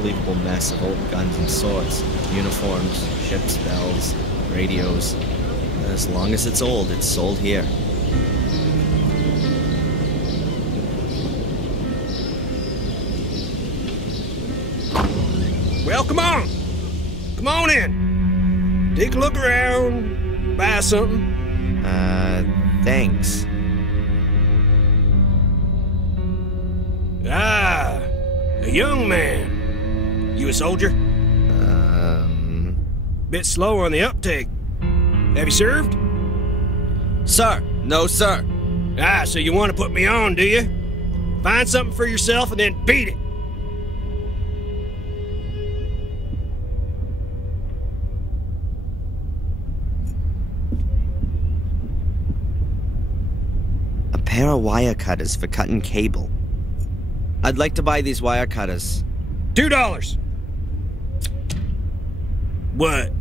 unbelievable mess of old guns and swords, uniforms, ships' bells, radios. As long as it's old, it's sold here. Well, come on. Come on in. Take a look around. Buy something. Thanks. Ah, a young man. You a soldier? Bit slow on the uptake. Have you served? Sir! No, sir! Ah, so you want to put me on, do you? Find something for yourself and then beat it. A pair of wire cutters for cutting cable. I'd like to buy these wire cutters. $2. What?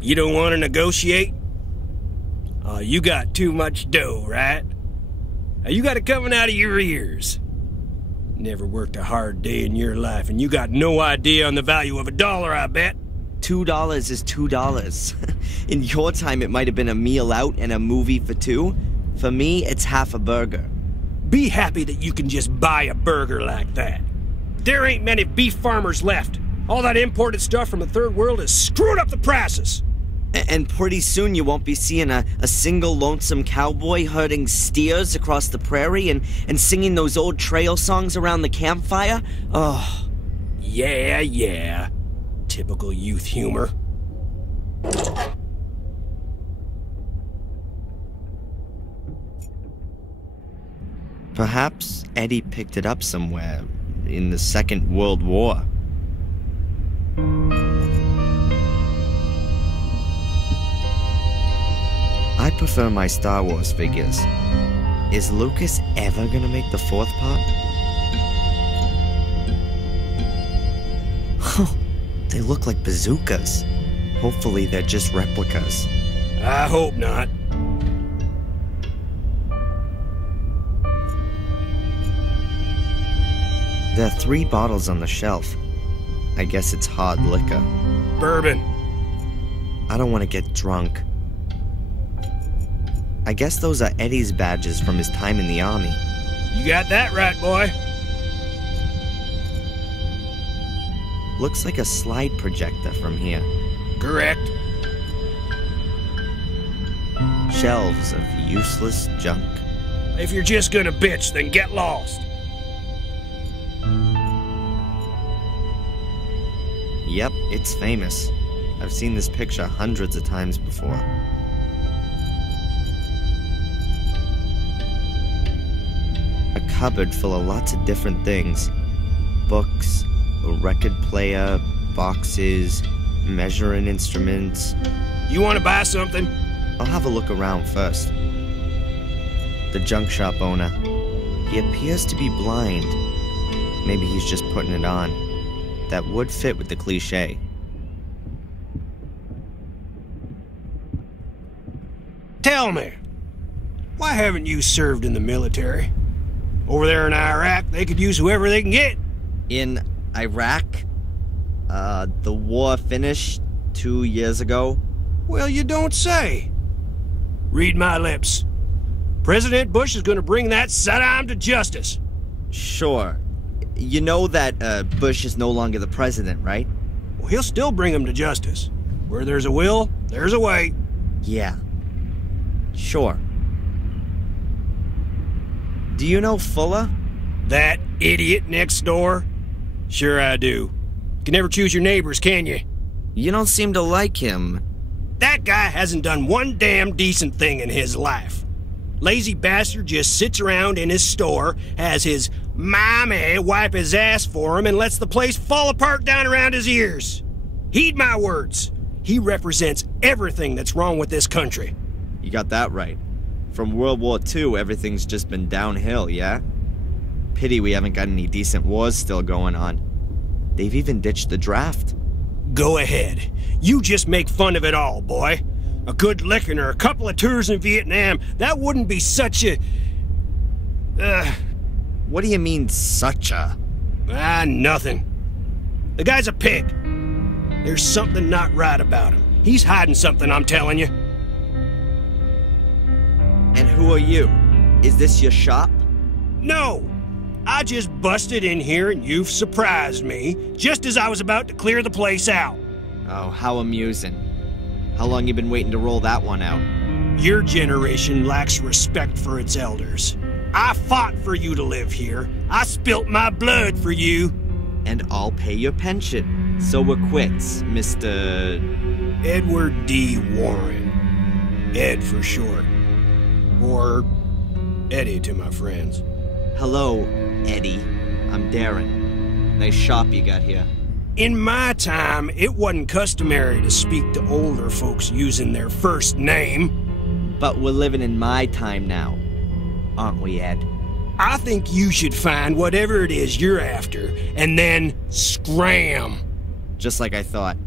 You don't want to negotiate? Oh, you got too much dough, right? You got it coming out of your ears. Never worked a hard day in your life, and you got no idea on the value of $1, I bet. $2 is $2. In your time, it might have been a meal out and a movie for two. For me, it's half a burger. Be happy that you can just buy a burger like that. There ain't many beef farmers left. All that imported stuff from the third world has screwed up the prices. And pretty soon you won't be seeing a single lonesome cowboy herding steers across the prairie and singing those old trail songs around the campfire. Oh. Yeah. Typical youth humor. Perhaps Eddie picked it up somewhere in the Second World War. I prefer my Star Wars figures. Is Lucas ever gonna make the fourth part? They look like bazookas. Hopefully they're just replicas. I hope not. There are 3 bottles on the shelf. I guess it's hard liquor. Bourbon. I don't want to get drunk. I guess those are Eddie's badges from his time in the army. You got that right, boy. Looks like a slide projector from here. Correct. Shelves of useless junk. If you're just gonna bitch, then get lost. Yep, it's famous. I've seen this picture hundreds of times before. A cupboard full of lots of different things. Books, a record player, boxes, measuring instruments. You want to buy something? I'll have a look around first. The junk shop owner. He appears to be blind. Maybe he's just putting it on. That would fit with the cliché. Tell me, why haven't you served in the military? Over there in Iraq, they could use whoever they can get. In Iraq? The war finished 2 years ago. Well, you don't say. Read my lips. President Bush is going to bring that Saddam to justice. Sure. You know that Bush is no longer the president, right? Well, he'll still bring him to justice. Where there's a will, there's a way. Yeah. Sure. Do you know Fuller? That idiot next door? Sure I do. You can never choose your neighbors, can you? You don't seem to like him. That guy hasn't done one damn decent thing in his life. Lazy bastard just sits around in his store, has his mommy wipe his ass for him, and lets the place fall apart down around his ears. Heed my words. He represents everything that's wrong with this country. You got that right. From World War II, everything's just been downhill, yeah? Pity we haven't got any decent wars still going on. They've even ditched the draft. Go ahead. You just make fun of it all, boy. A good licking or a couple of tours in Vietnam, that wouldn't be such a... What do you mean, such a? Nothing. The guy's a pig. There's something not right about him. He's hiding something, I'm telling you. And who are you? Is this your shop? No! I just busted in here and you've surprised me, just as I was about to clear the place out. Oh, how amusing. How long you been waiting to roll that one out? Your generation lacks respect for its elders. I fought for you to live here. I spilt my blood for you. And I'll pay your pension. So we're quits, Mr. Edward D. Warren. Ed for short. Or Eddie to my friends. Hello, Eddie. I'm Darren. Nice shop you got here. In my time, it wasn't customary to speak to older folks using their first name. But we're living in my time now, aren't we, Ed? I think you should find whatever it is you're after, and then scram. Just like I thought.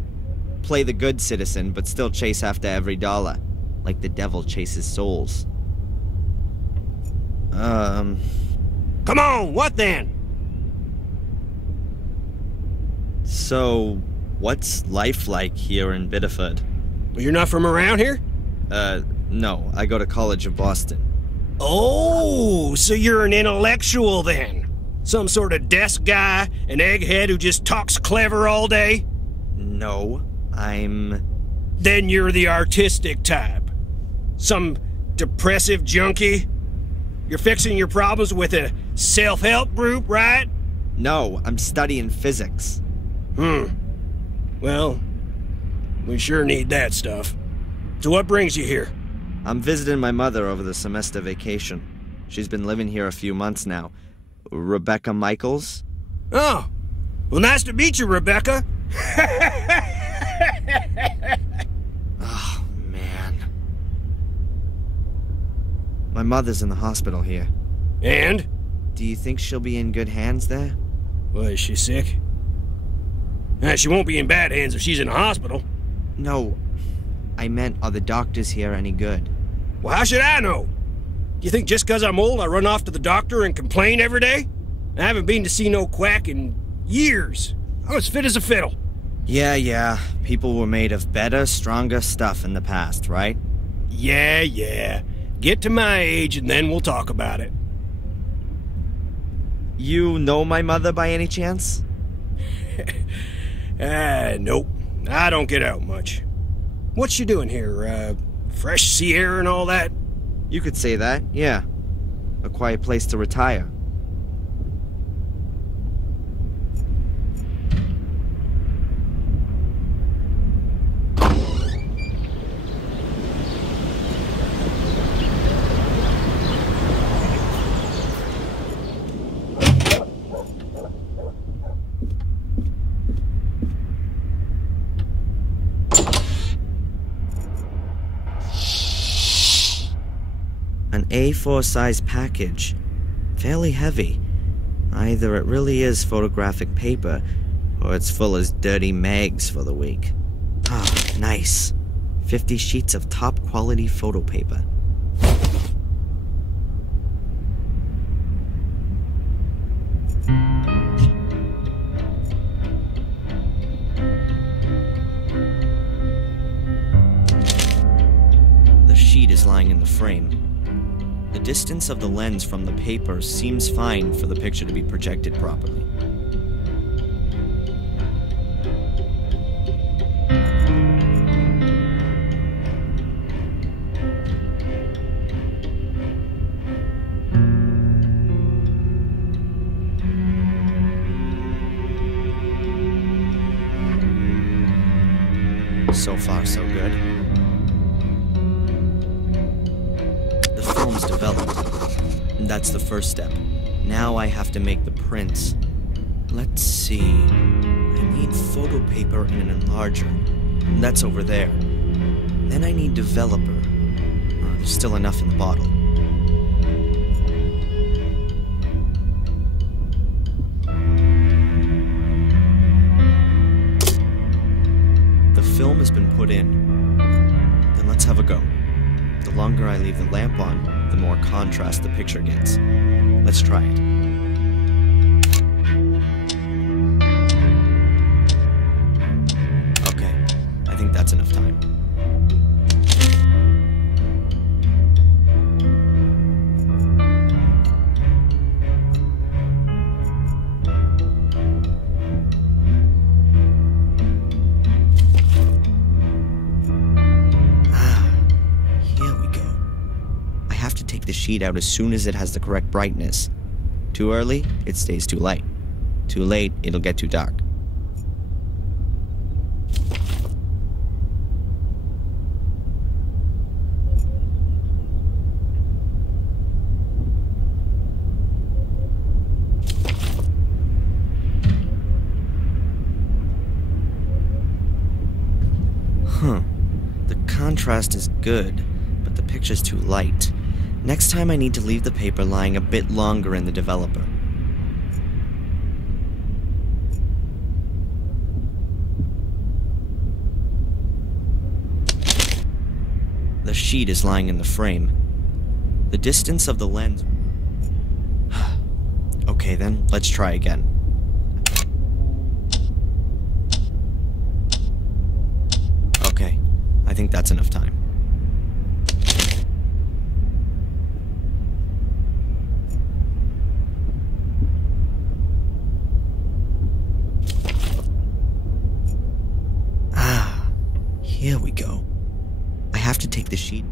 Play the good citizen, but still chase after every dollar. Like the devil chases souls. Come on, what then? So, what's life like here in Biddeford? Well, you're not from around here? No. I go to college in Boston. Oh, so you're an intellectual then? Some sort of desk guy, an egghead who just talks clever all day? No, I'm... Then you're the artistic type. Some depressive junkie? You're fixing your problems with a self-help group, right? No, I'm studying physics. Well, we sure need that stuff. So what brings you here? I'm visiting my mother over the semester vacation. She's been living here a few months now. Rebecca Michaels? Oh, well, nice to meet you, Rebecca. Oh, man. My mother's in the hospital here. And? Do you think she'll be in good hands there? Well, is she sick? She won't be in bad hands if she's in a hospital. No, I meant, are the doctors here any good? Well, how should I know? Do you think just 'cause I'm old I run off to the doctor and complain every day? I haven't been to see no quack in years. I'm as fit as a fiddle. Yeah. People were made of better, stronger stuff in the past, right? Yeah. Get to my age and then we'll talk about it. You know my mother by any chance? Nope. I don't get out much. What's she doing here? Fresh sea air and all that? You could say that, yeah. A quiet place to retire. An A4 size package. Fairly heavy. Either it really is photographic paper, or it's full as dirty mags for the week. Ah, nice. 50 sheets of top quality photo paper. The sheet is lying in the frame. The distance of the lens from the paper seems fine for the picture to be projected properly. So far, so good. Film's developed. That's the first step. Now I have to make the prints. Let's see. I need photo paper and an enlarger. That's over there. Then I need developer. There's still enough in the bottle. The film has been put in. Then let's have a go. The longer I leave the lamp on, the more contrast the picture gets. Let's try it. enough time. The sheet out as soon as it has the correct brightness. Too early, it stays too light. Too late, it'll get too dark. The contrast is good, but the picture's too light. Next time I need to leave the paper lying a bit longer in the developer. The sheet is lying in the frame. The distance of the lens... Okay then, let's try again. Okay, I think that's enough time. Here we go. I have to take the sheet.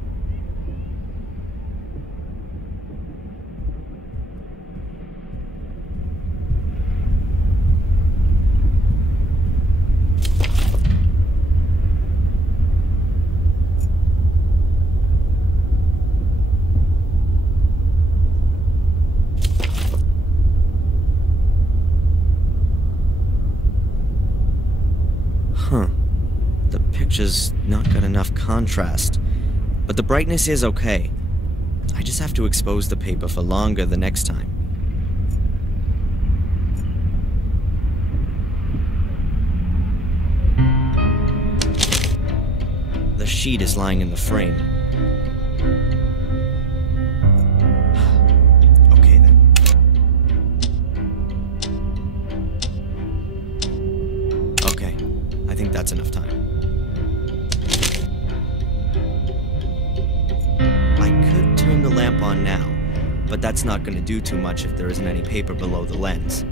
The picture's not got enough contrast, but the brightness is okay. I just have to expose the paper for longer the next time. The sheet is lying in the frame. Okay then. Okay, I think that's enough time. The lamp on now, but that's not going to do too much if there isn't any paper below the lens.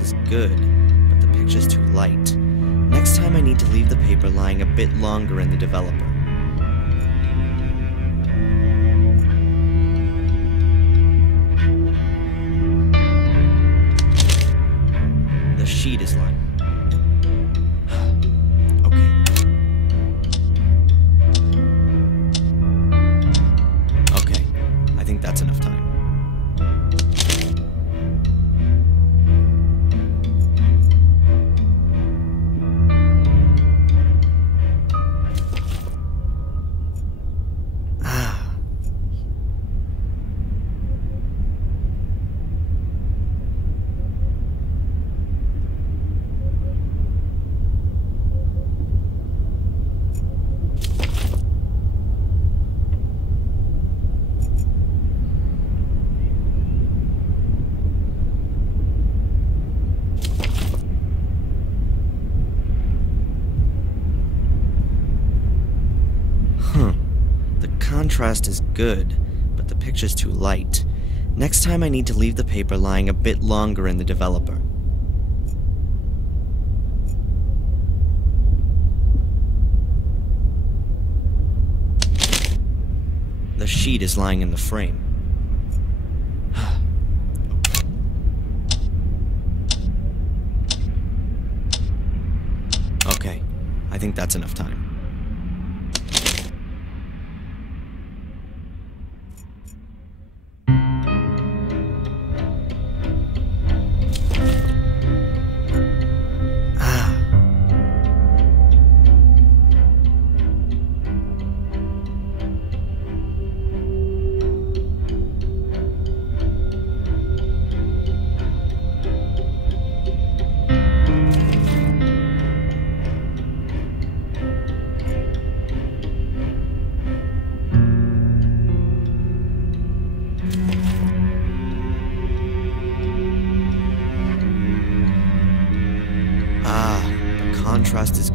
Is good, but the picture's too light. Next time I need to leave the paper lying a bit longer in the developer. The sheet is lying. Okay, I think that's enough time. Contrast is good, but the picture's too light. Next time I need to leave the paper lying a bit longer in the developer. The sheet is lying in the frame. Okay, I think that's enough time.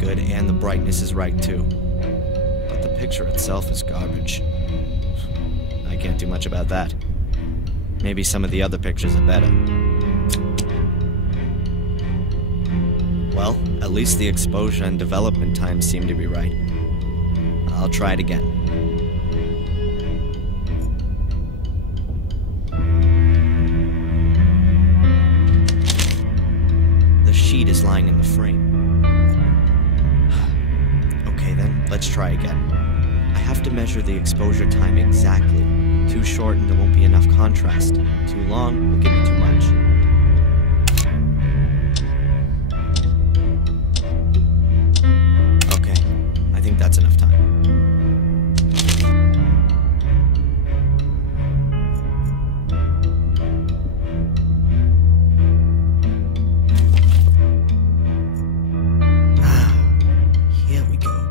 good and the brightness is right too. But the picture itself is garbage. I can't do much about that. Maybe some of the other pictures are better. Well, at least the exposure and development times seem to be right. I'll try it again. The sheet is lying in the frame. Okay then, let's try again. I have to measure the exposure time exactly. Too short and there won't be enough contrast. Too long will give me too much. Okay, I think that's enough time. Here we go.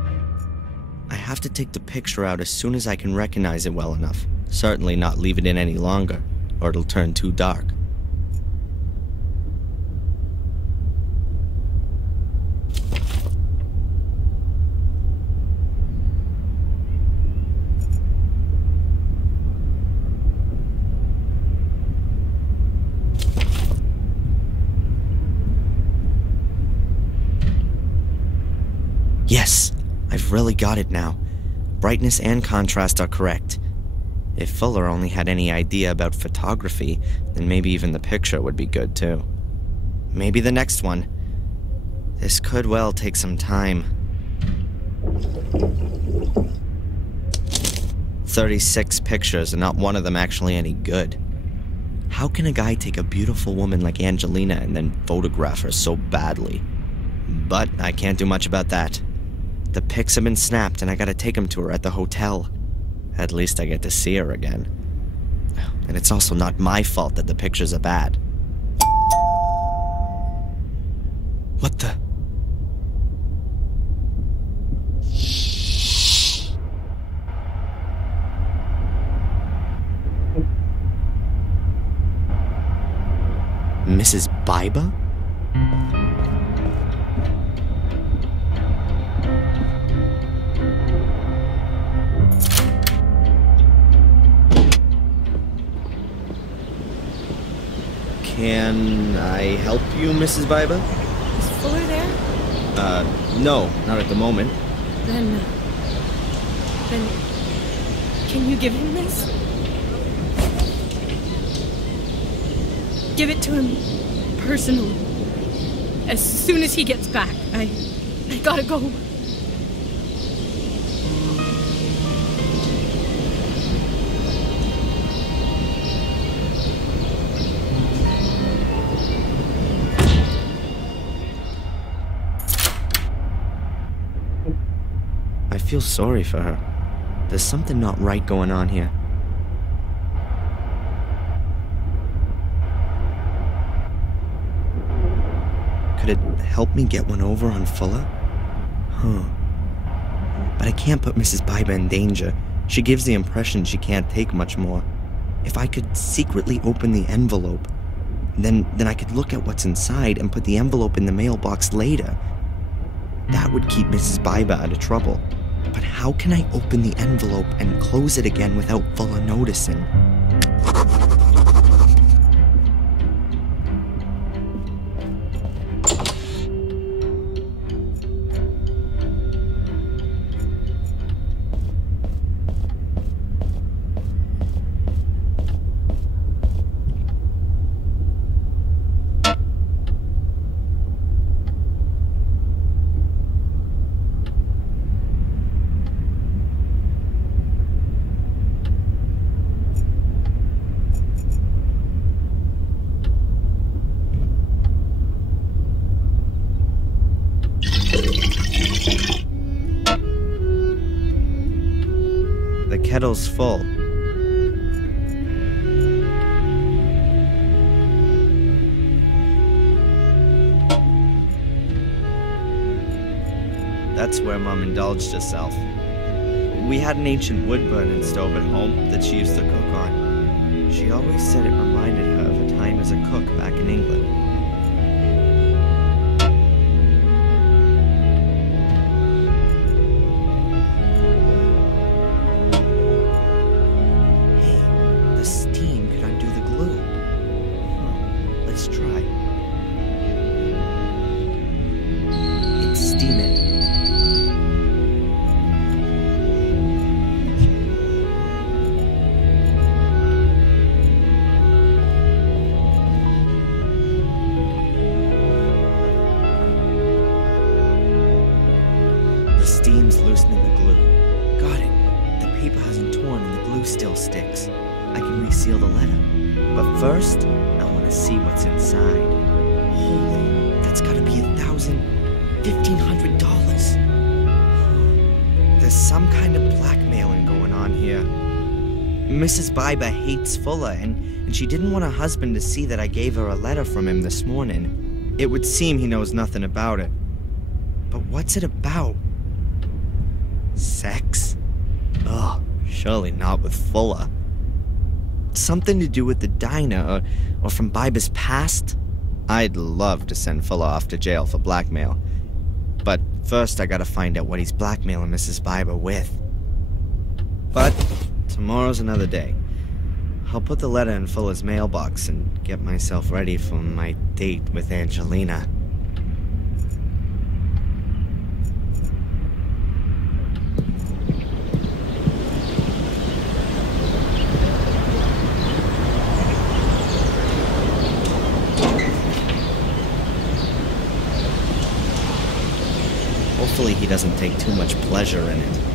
I have to take the picture out as soon as I can recognize it well enough. Certainly not leave it in any longer, or it'll turn too dark. Yes, I've really got it now. Brightness and contrast are correct. If Fuller only had any idea about photography, then maybe even the picture would be good too. Maybe the next one. This could well take some time. 36 pictures and not one of them actually any good. How can a guy take a beautiful woman like Angelina and then photograph her so badly? But I can't do much about that. The pics have been snapped and I gotta take them to her at the hotel. At least I get to see her again. And it's also not my fault that the pictures are bad. What the? Mrs. Biba? Can I help you, Mrs. Biba? Is Fuller there? No, not at the moment. Then can you give him this? Give it to him personally. As soon as he gets back. I gotta go. I feel sorry for her. There's something not right going on here. Could it help me get one over on Fuller? Huh. But I can't put Mrs. Biba in danger. She gives the impression she can't take much more. If I could secretly open the envelope, then I could look at what's inside and put the envelope in the mailbox later. That would keep Mrs. Biba out of trouble. But how can I open the envelope and close it again without Fuller noticing? The kettle's full. That's where Mom indulged herself. We had an ancient wood-burning stove at home that she used to cook on. She always said it reminded her of a time as a cook back in England. still sticks. I can reseal the letter. But first, I want to see what's inside. Holy, that's gotta be $1,500. There's some kind of blackmailing going on here. Mrs. Biber hates Fuller, and she didn't want her husband to see that I gave her a letter from him this morning. It would seem he knows nothing about it. But what's it about? Sex? Ugh, surely not with Fuller. Something to do with the diner, or from Biber's past? I'd love to send Fuller off to jail for blackmail. But first I gotta find out what he's blackmailing Mrs. Biber with. But tomorrow's another day. I'll put the letter in Fuller's mailbox and get myself ready for my date with Angelina. Hopefully he doesn't take too much pleasure in it.